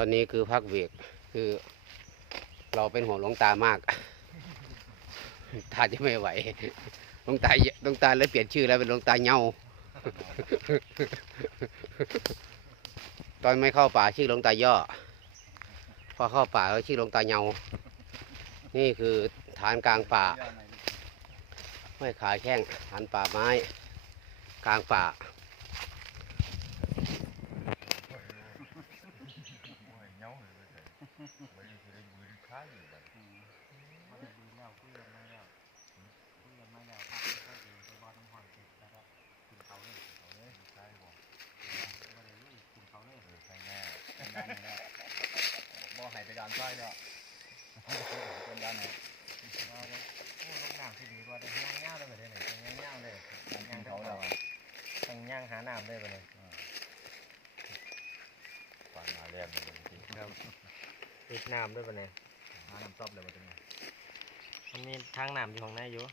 อนนี้คือพักเบรกคือเราเป็นห่วงหลวงตามากตาจะไม่ไหวหลวงตาเลยเปลี่ยนชื่อแล้วเป็นหลวงตาเหงาตอนไม่เข้าป่าชื่อหลวงตาย่อพอเข้าป่าก็ชื่อหลวงตาเหงานี่คือฐานกลางป่าไม่ขาแข้งฐานป่าไม้กลางป่าบ่ให้ไปดานซ้ายแล้วเป็นดานไหนโอ้ลูกน้ำที่ดีกว่าแต่ย่างเงาเลยแบบนี้ย่างเงาเลยย่างเขาเราต้องย่างหาน้ำเลยแบบนี้ฝันมาเรียนครับติดน้ำด้วยแบบนี้หาน้ำซอบเลยแบบนี้มันมีทางน้ำอยู่ของนายอยู่